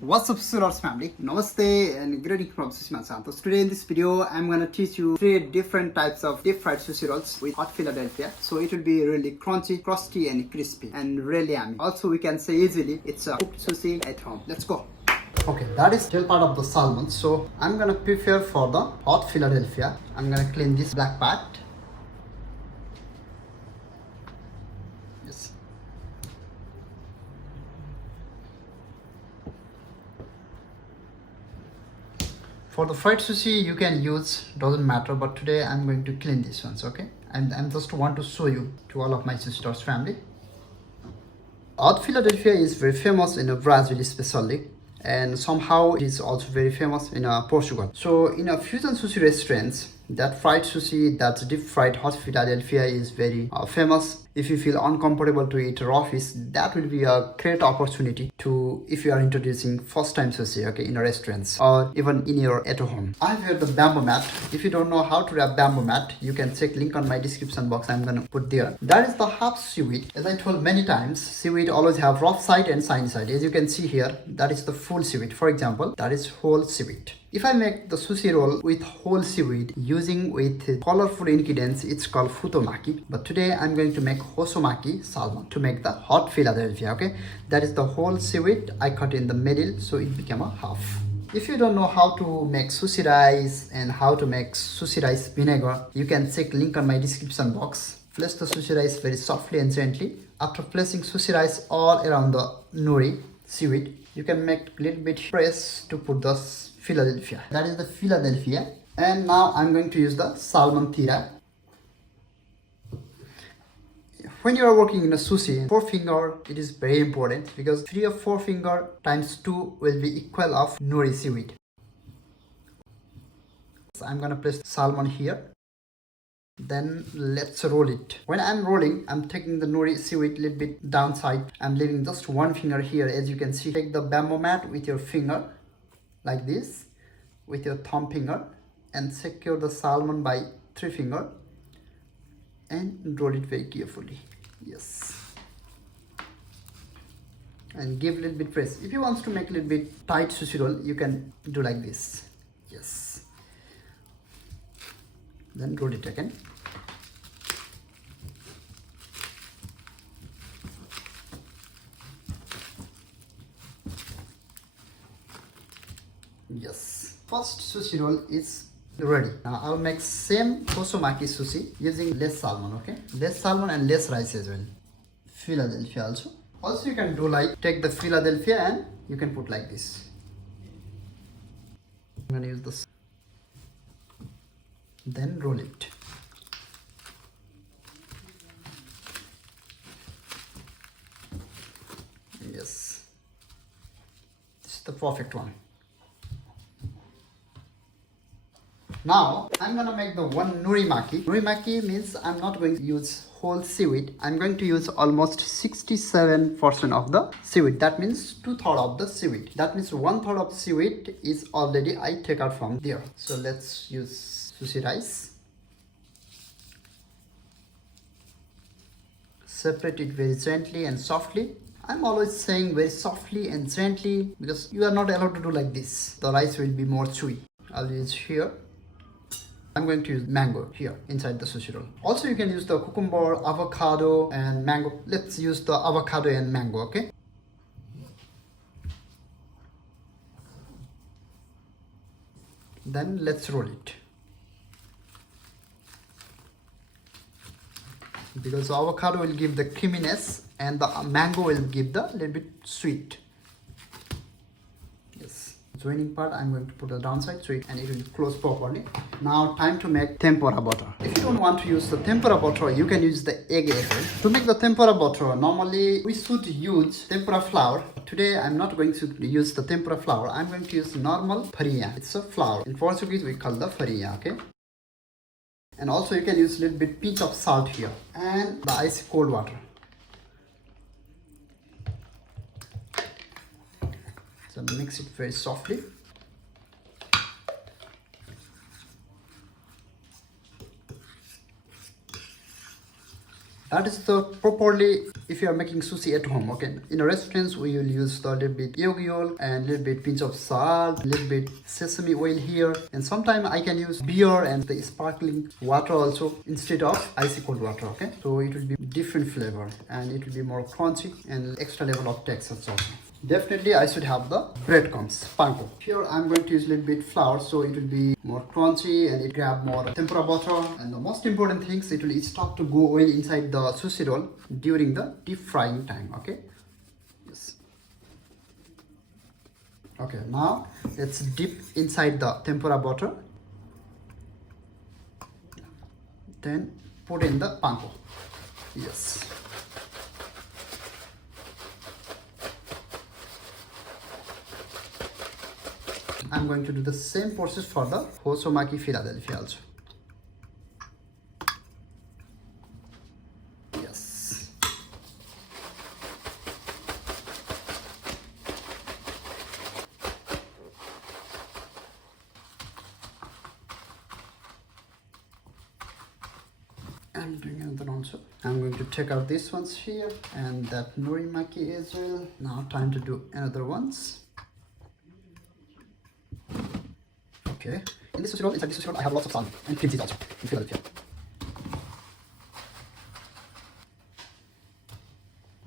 What's up, Santosh family? Namaste and greeting from Sushi Santosh. Today in this video, I'm gonna teach you 3 different types of deep fried sushi rolls with hot Philadelphia. So it will be really crunchy, crusty, and crispy, and really yummy. Also, we can say easily it's a cooked sushi at home. Let's go. Okay, that is still part of the salmon. So I'm gonna prepare for the hot Philadelphia. I'm gonna clean this black part. Yes. For the fried sushi, you can use, doesn't matter, but today I'm going to clean these ones, okay? And I'm just want to show you to all of my sisters family. Hot Philadelphia is very famous in Brazil especially, and somehow it is also very famous in Portugal. So in a fusion sushi restaurants, that fried sushi, that deep fried hot Philadelphia is very famous. If you feel uncomfortable to eat raw fish, that will be a great opportunity to, if you are introducing first time sushi, okay, in a restaurants or even in your at home. I've heard the bamboo mat. If you don't know how to wrap bamboo mat, you can check link on my description box. I'm gonna put there. That is the half seaweed. As I told many times, seaweed always have rough side and shiny side. As you can see here, that is the full seaweed. For example, that is whole seaweed. If I make the sushi roll with whole seaweed using with colorful ingredients, it's called futomaki. But today I'm going to make Hosomaki Salmon to make the hot Philadelphia, okay? That is the whole seaweed. I cut in the middle so it became a half. If you don't know how to make sushi rice and how to make sushi rice vinegar, you can check link on my description box. Place the sushi rice very softly and gently. After placing sushi rice all around the nori, seaweed, you can make little bit press to put the Filadelfia. That is the Filadelfia. And now I'm going to use the salmon tira. When you are working in a sushi, 4 finger, it is very important because 3 or 4 finger times 2 will be equal of nori seaweed. So I'm gonna place salmon here. Then let's roll it. When I'm rolling, I'm taking the nori seaweed a little bit downside. I'm leaving just 1 finger here. As you can see, take the bamboo mat with your finger like this, with your thumb finger, and secure the salmon by 3 finger and roll it very carefully. Yes, and give a little bit press. If you want to make a little bit tight sushi roll, you can do like this. Yes, then roll it again. Yes, first sushi roll is ready. Now I'll make same Hosomaki sushi using less salmon, okay? Less salmon and less rice as well. Philadelphia also. Also you can do like, take the Philadelphia and you can put like this. I'm gonna use this. Then roll it. Yes. This is the perfect one. Now I'm gonna make the one Norimaki. Norimaki means I'm not going to use whole seaweed. I'm going to use almost 67% of the seaweed. That means 2/3 of the seaweed. That means 1/3 of seaweed is already I take out from there. So let's use sushi rice. Separate it very gently and softly. I'm always saying very softly and gently because you are not allowed to do like this. The rice will be more chewy. I'll use here. I'm going to use mango here inside the sushi roll. Also you can use the cucumber, avocado and mango. Let's use the avocado and mango, okay? Then let's roll it. Because avocado will give the creaminess and the mango will give the little bit sweet. Yes. Joining part I'm going to put the downside so and it will close properly. Now time to make tempura butter. If you don't want to use the tempura butter, you can use the egg as well. To make the tempura butter, normally we should use tempura flour. Today I'm not going to use the tempura flour. I'm going to use normal farinha. It's a flour. In Portuguese we call the farinha, okay? And also you can use a little bit pinch of salt here and the ice cold water. So mix it very softly. That is the properly if you are making sushi at home. Okay, in restaurants we will use the little bit yogi oil and little bit pinch of salt, little bit sesame oil here, and sometimes I can use beer and the sparkling water also instead of icy cold water. Okay, so it will be different flavor and it will be more crunchy and extra level of texture also. Definitely I should have the breadcrumbs, panko. Here I'm going to use a little bit flour so it will be more crunchy and it grab more tempura butter. And the most important things, it will start to go oil inside the sushi roll during the deep frying time. Okay. Yes. Okay, now let's dip inside the tempura butter. Then put in the panko. Yes. I'm going to do the same process for the Hosomaki Philadelphia also. Yes. I'm doing another also. I'm going to take out these ones here and that Norimaki as well. Now time to do another ones. Okay. In this sushi roll, inside this sushi roll, I have lots of salmon and cream cheese also in Philadelphia.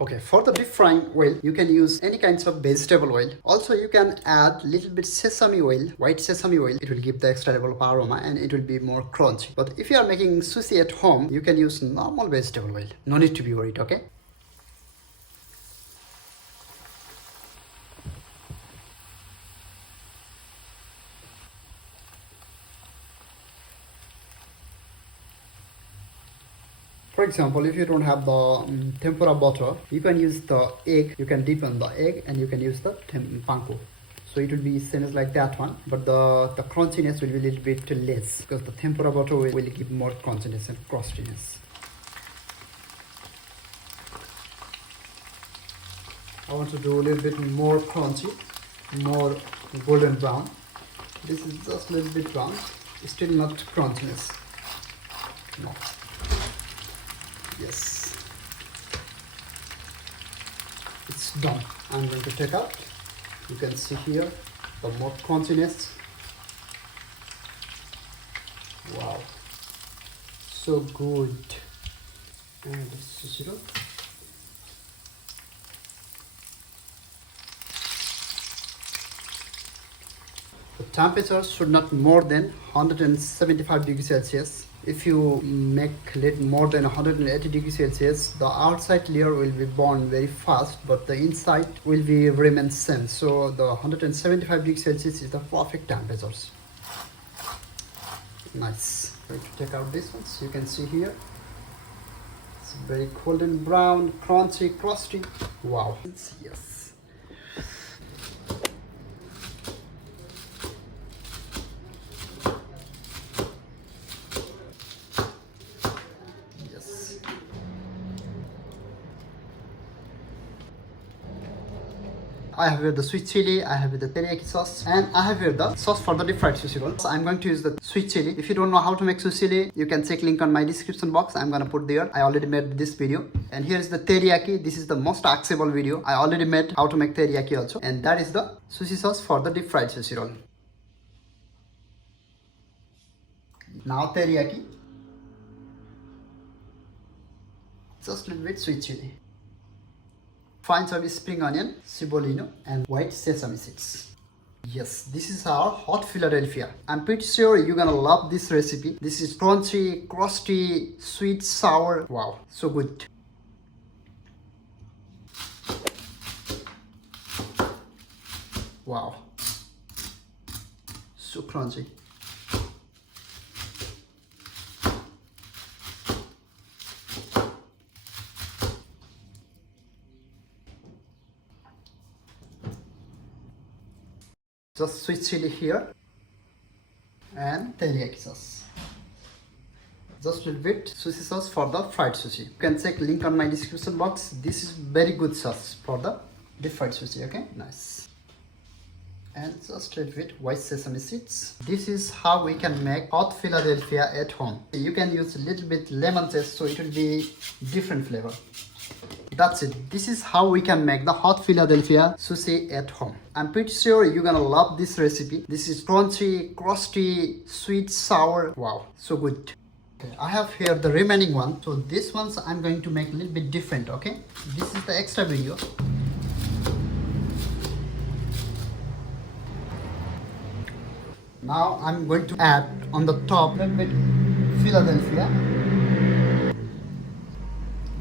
Okay, for the deep frying oil, you can use any kinds of vegetable oil. Also, you can add little bit sesame oil, white sesame oil. It will give the extra level of aroma and it will be more crunchy. But if you are making sushi at home, you can use normal vegetable oil. No need to be worried, okay? For example, if you don't have the tempura butter, you can use the egg. You can dip on the egg and you can use the panko. So it will be same as like that one, but the crunchiness will be a little bit less because the tempura butter will give more crunchiness and crustiness. I want to do a little bit more crunchy, more golden brown. This is just a little bit brown, still not crunchiness. No. Yes, it's done. I'm going to take out. You can see here the more crunchiness. Wow, so good. And sushi roll. The temperature should not more than 175 degrees Celsius. If you make it more than 180 degrees Celsius, the outside layer will be burned very fast, but the inside will be remain same. So the 175 degrees Celsius is the perfect temperatures. Nice. Going to take out this one. So you can see here. It's very golden brown, crunchy, crusty. Wow. Yes. I have here the sweet chili, I have here the teriyaki sauce, and I have here the sauce for the deep fried sushi roll. So I'm going to use the sweet chili. If you don't know how to make sushi, you can check link on my description box. I'm gonna put there. I already made this video. And here is the teriyaki. This is the most accessible video. I already made how to make teriyaki also. And that is the sushi sauce for the deep fried sushi roll. Now teriyaki. Just a little bit sweet chili. Fine chopped spring onion, cibolino, and white sesame seeds. Yes, this is our hot Filadelfia. I'm pretty sure you're gonna love this recipe. This is crunchy, crusty, sweet, sour. Wow, so good. Wow, so crunchy. Just sweet chili here and teriyaki sauce. Just a little bit sushi sauce for the fried sushi. You can check link on my description box. This is very good sauce for the deep fried sushi. Okay, nice. and just a bit white sesame seeds. This is how we can make hot Philadelphia at home. You can use a little bit lemon zest so it will be different flavor. That's it. This is how we can make the hot Philadelphia sushi at home. I'm pretty sure you're gonna love this recipe. This is crunchy, crusty, sweet, sour. Wow, so good. Okay, I have here the remaining one. So this ones I'm going to make a little bit different, okay? This is the extra video. Now I'm going to add on the top a little bit Philadelphia.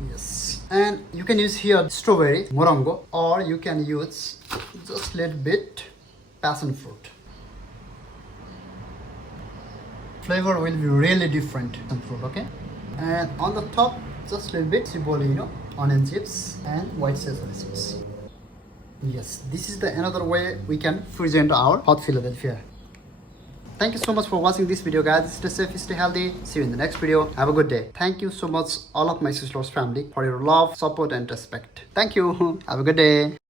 Yes. And you can use here strawberry, morongo, or you can use just a little bit passion fruit. Flavor will be really different passion fruit, okay? And on the top, just a little bit cibolino, onion chips, and white sesame seeds. Yes, this is the another way we can present our hot Philadelphia. Thank you so much for watching this video, guys. Stay safe, stay healthy. See you in the next video. Have a good day. Thank you so much, all of my sisters family, for your love, support, and respect. Thank you. Have a good day.